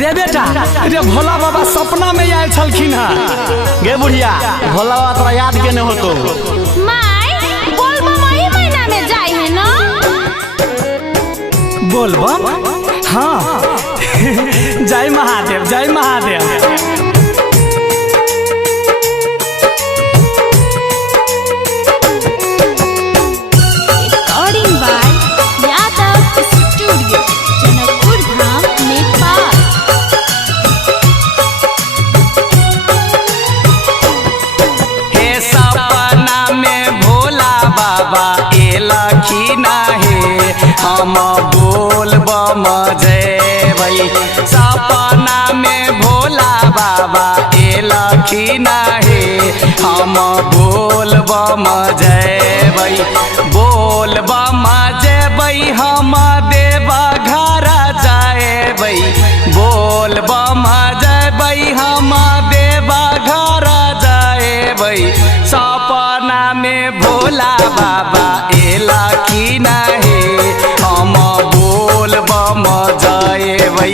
रे बेटा रे भोला बाबा सपना में आयल छलखिन ह। गे बुढ़िया भोला बाबा तोरा याद के नहीं होतो। बोलबम वही महीना में जाए है ना। बोलबम हाँ जय महादेव जय महादेव। हम बोलबम जयबै सपना में भोला बाबा एलखिन हे। हम बोलबम जयबै बोलबम जयबै हम देवघर जयबै बोलबम जयबै हम देवघर जयबै सपना में भोला बाबा एलखिन हे। हम बोलबम जयबै।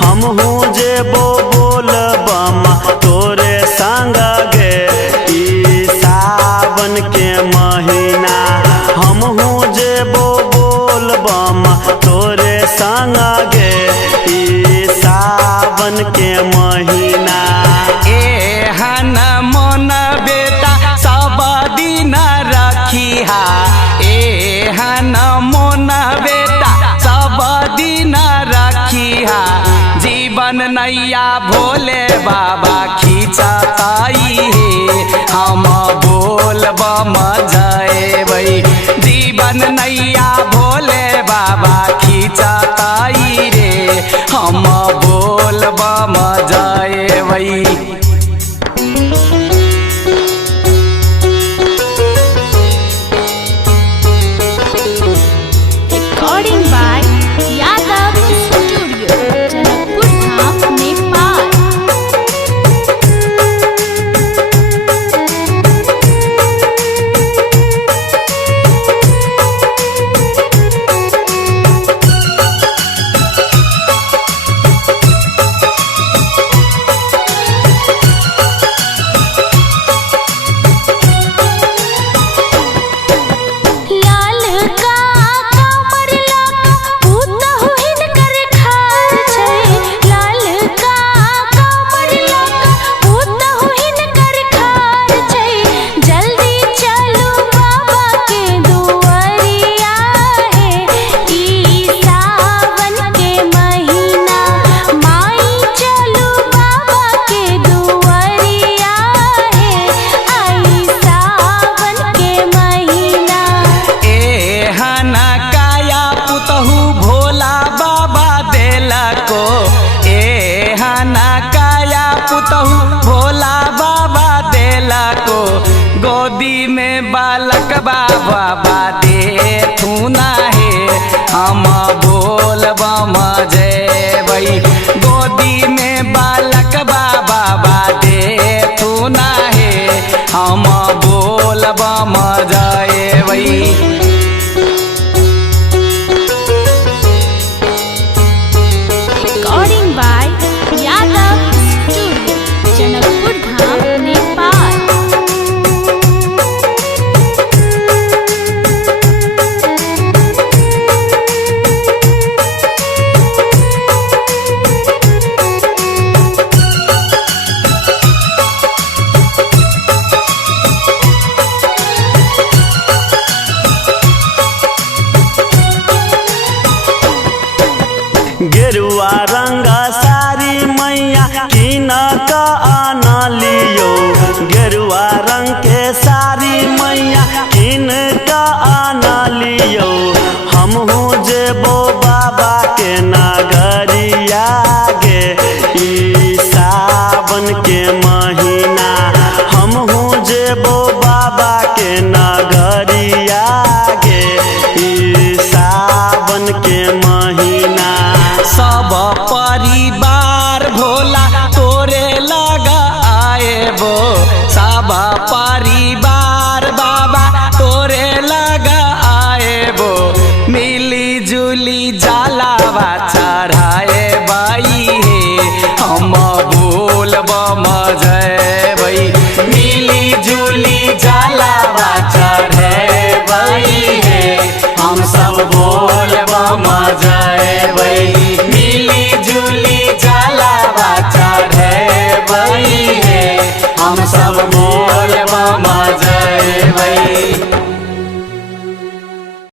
हमहू जेबो बोलबम तोरे संग गे ई सावन के महीना। हमहू जेबो बोलबम तोरे संग गे ई सावन के महीना। एहन मन बेटा सब दिन रखिहा एहन मन बेटा सब दिन रखिहा। जीवन नैया भोले बाबा खींचताई हे। हम बोलबम जयबै जीवन नैया भोले बाबा खींचताई रे। हम बोलबम जयबै। भोला बाबा देलको गोदी में बालक बाबा देथुना हे। हम बोलबम जयबै गोदी में बालक बाबा देथुना हे। हम बोलबम जयबै। हमहू जेबो बाबा के नगरिया गे ई सावन के महीना हमहू जेबो बाबा के नगरिया गे ई सावन के महीना। सब परिवार भोला तोरे लगा आएबो सब परिवार बाबा तोरे लगा आएबो मिली जुली जलावा चढ़ाए बाई हे हम बोलबम जयबै मिली जुली जलावा चढ़े बाई हे हम सब बोल